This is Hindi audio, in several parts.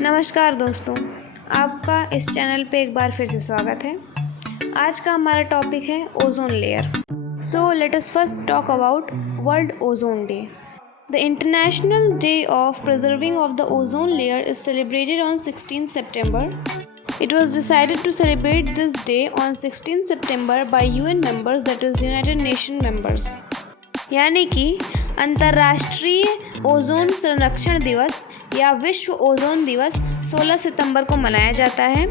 नमस्कार दोस्तों, आपका इस चैनल पे एक बार फिर से स्वागत है। आज का हमारा टॉपिक है ozone layer. So let us first talk about world ozone day. The international day of preserving of the ozone layer is celebrated on 16 September. It was decided to celebrate this day on 16 September by UN members, that is United Nations members. यानी कि अंतर्राष्ट्रीय ओजोन संरक्षण दिवस या विश्व ओजोन दिवस 16 सितंबर को मनाया जाता है।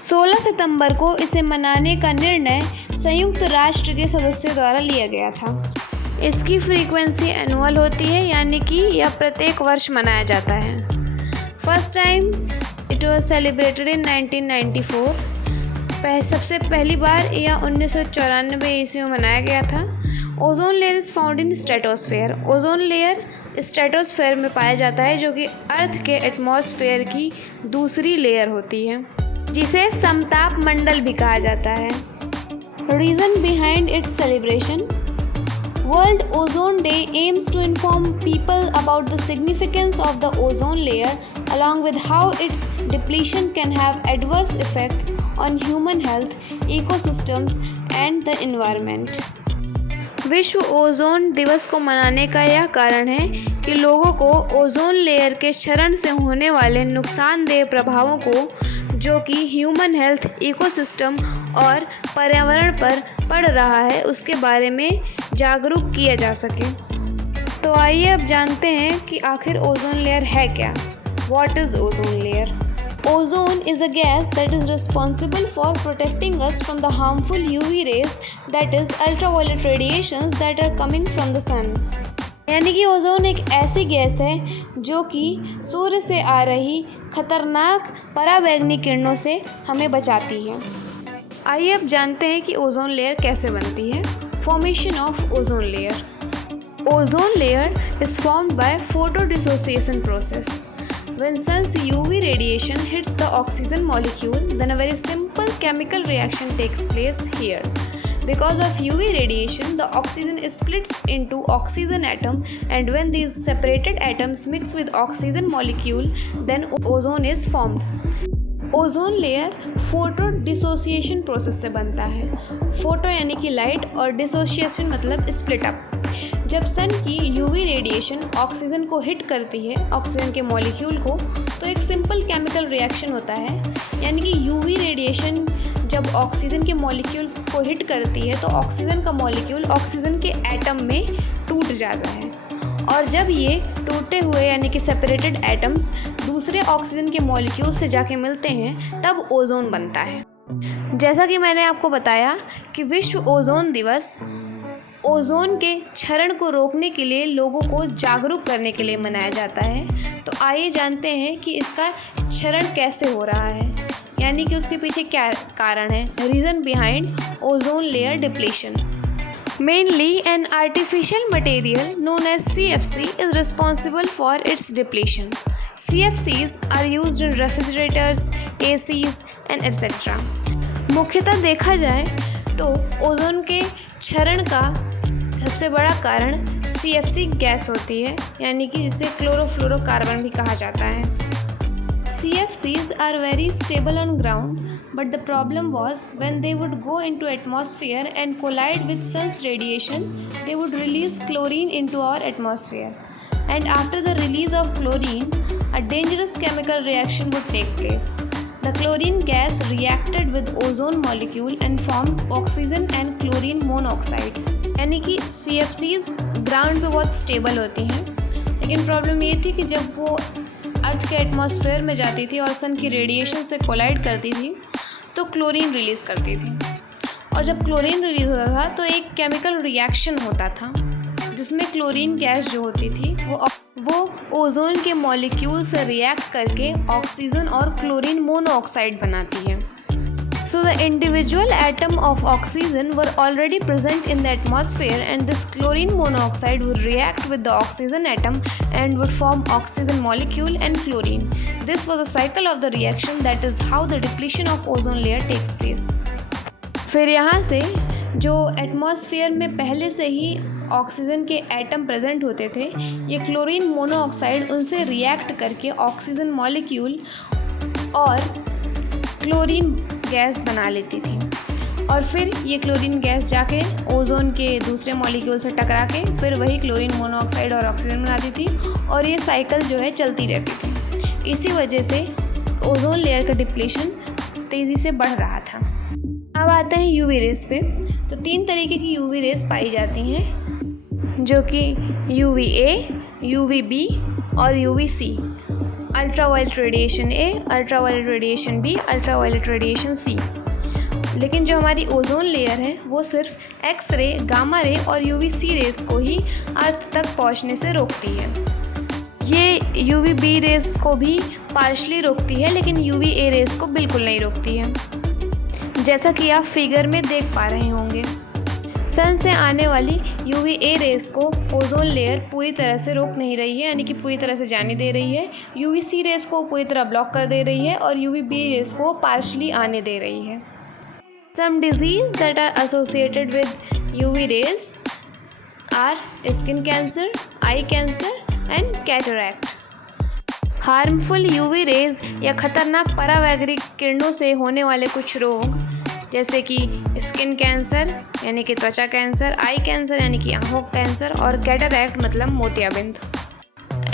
16 सितंबर को इसे मनाने का निर्णय संयुक्त राष्ट्र के सदस्यों द्वारा लिया गया था। इसकी फ्रीक्वेंसी एनुअल होती है, यानी कि यह प्रत्येक वर्ष मनाया जाता है। First time it was celebrated in 1994। सबसे पहली बार यह 1994 ईस्वी में मनाया गया था। Ozone layer is found in stratosphere. Ozone layer stratosphere में पाया जाता है, जो कि अर्थ के एटमॉस्फेयर की दूसरी लेयर होती है, जिसे समताप मंडल भी कहा जाता है। Reason behind it's celebration. World Ozone Day aims to inform people about the significance of the ozone layer, along with how its depletion can have adverse effects on human health, ecosystems, and the environment. विश्व ओजोन दिवस को मनाने का यह कारण है कि लोगों को ओजोन लेयर के क्षरण से होने वाले नुकसानदेह प्रभावों को, जो कि ह्यूमन हेल्थ, इकोसिस्टम और पर्यावरण पर पड़ रहा है, उसके बारे में जागरूक किया जा सके। तो आइए अब जानते हैं कि आखिर ओजोन लेयर है क्या। What is ozone layer? Ozone is a gas that is responsible for protecting us from the harmful UV rays, that is ultraviolet radiations that are coming from the sun. यानी कि ओजोन एक ऐसी गैस है जो कि सूर्य से आ रही खतरनाक पराबैंगनी किरणों से हमें बचाती है। आइए अब जानते हैं कि ओजोन लेयर कैसे बनती है। Formation of ozone layer. Ozone layer is formed by photo dissociation process. When sun's UV radiation hits the oxygen molecule, then a very simple chemical reaction takes place here. Because of UV radiation, the oxygen is splits into oxygen atom, and when these separated atoms mix with oxygen molecule, then ozone is formed. Ozone layer photo dissociation process से बनता है। फोटो यानी कि लाइट और डिसोसिएशन मतलब स्प्लिट अप। जब सन की यूवी रेडिएशन ऑक्सीजन को हिट करती है, ऑक्सीजन के मॉलिक्यूल को, तो एक सिंपल केमिकल रिएक्शन होता है। यानी कि यूवी रेडिएशन जब ऑक्सीजन के मॉलिक्यूल को हिट करती है तो ऑक्सीजन का मॉलिक्यूल ऑक्सीजन के एटम में टूट जाता है, और जब ये टूटे हुए यानी कि सेपरेटेड एटम्स दूसरे ऑक्सीजन के मॉलिक्यूल से जाके मिलते हैं, तब ओजोन बनता है। जैसा कि मैंने आपको बताया कि विश्व ओजोन दिवस ओजोन के क्षरण को रोकने के लिए लोगों को जागरूक करने के लिए मनाया जाता है। तो आइए जानते हैं कि इसका क्षरण कैसे हो रहा है, यानी कि उसके पीछे क्या कारण है। Reason behind ozone layer depletion. Mainly, an artificial material known as CFC is responsible for its depletion. CFCs are used in refrigerators, ACs and etc. मुख्यतः देखा जाए तो ओजोन के क्षरण का सबसे बड़ा कारण CFC गैस होती है, यानी कि जिसे क्लोरोफ्लोरोकार्बन भी कहा जाता है। CFCs are very stable on ground, but the problem was when they would go into atmosphere and collide with sun's radiation, they would release chlorine into our atmosphere. And after the release of chlorine, a dangerous chemical reaction would take place. The chlorine gas reacted with ozone molecule and formed oxygen and chlorine monoxide. यानी कि CFCs ग्राउंड पे बहुत स्टेबल होती हैं, लेकिन प्रॉब्लम ये थी कि जब वो अर्थ के एटमॉस्फेयर में जाती थी और सन की रेडिएशन से कोलाइड करती थी तो क्लोरीन रिलीज़ करती थी, और जब क्लोरीन रिलीज़ होता था तो एक केमिकल रिएक्शन होता था जिसमें क्लोरीन गैस जो होती थी वो ओजोन के मॉलिक्यूल से रिएक्ट करके ऑक्सीजन और क्लोरीन मोनोऑक्साइड बनाती है। So the individual atom of oxygen were already present in the atmosphere, and this chlorine monoxide would react with the oxygen atom and would form oxygen molecule and chlorine. This was a cycle of the reaction, that is how the depletion of ozone layer takes place. फिर यहाँ से जो एटमॉस्फेयर में पहले से ही ऑक्सीजन के एटम प्रेजेंट होते थे, ये क्लोरीन मोनोऑक्साइड उनसे रिएक्ट करके ऑक्सीजन मॉलिक्यूल और क्लोरीन गैस बना लेती थी और फिर ये क्लोरीन गैस जाके ओजोन के दूसरे मॉलिक्यूल से टकरा के फिर वही क्लोरीन मोनोऑक्साइड और ऑक्सीजन बनाती थी और ये साइकिल जो है चलती रहती थी। इसी वजह से ओजोन लेयर का डिप्लीशन तेज़ी से बढ़ रहा था। अब आते हैं यूवी रेस पे। तो 3 तरीके की यूवी रेस पाई जाती हैं, जो कि UVA, UVB और UVC। Ultraviolet radiation A, ultraviolet radiation B, ultraviolet radiation C. लेकिन जो हमारी ओजोन लेयर है वो सिर्फ एक्स रे, गामा रे और UVC रेस को ही अर्थ तक पहुंचने से रोकती है। ये UVB रेस को भी पार्शली रोकती है, लेकिन UVA रेस को बिल्कुल नहीं रोकती है, जैसा कि आप फिगर में देख पा रहे होंगे। सन से आने वाली UVA रेस को ओजोन लेयर पूरी तरह से रोक नहीं रही है, यानी कि पूरी तरह से जाने दे रही है। UVC रेस को पूरी तरह ब्लॉक कर दे रही है और UVB रेस को पार्शली आने दे रही है। Some disease that are associated with UV rays are skin cancer, eye cancer and cataract. Harmful UV rays या खतरनाक परावैश्विक किरणों से होने वाले कुछ रोग, जैसे कि स्किन कैंसर यानी कि त्वचा कैंसर, आई कैंसर यानी कि आँखों कैंसर और कैटरैक्ट मतलब मोतियाबिंद।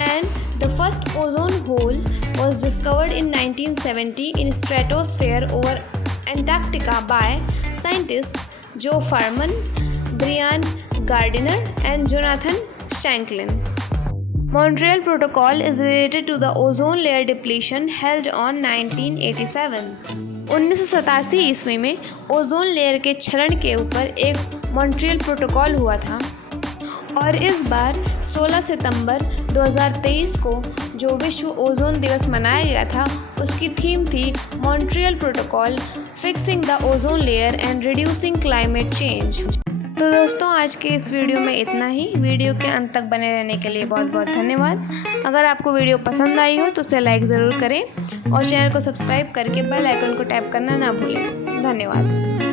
And the first ozone hole was discovered in 1970 in stratosphere over Antarctica by scientists Joe Furman, Brian Gardiner and Jonathan Shanklin. Montreal Protocol is related to the ozone layer depletion held on 1987. 1987 ईस्वी में ओजोन लेयर के क्षरण के ऊपर एक मॉन्ट्रियल प्रोटोकॉल हुआ था और इस बार 16 सितंबर 2023 को जो विश्व ओजोन दिवस मनाया गया था उसकी थीम थी Montreal protocol fixing the ozone layer and reducing climate change. तो दोस्तों आज के इस वीडियो में इतना ही। वीडियो के अंत तक बने रहने के लिए बहुत बहुत धन्यवाद। अगर आपको वीडियो पसंद आई हो तो उसे लाइक ज़रूर करें और चैनल को सब्सक्राइब करके बेल आइकन को टैप करना ना भूलें। धन्यवाद।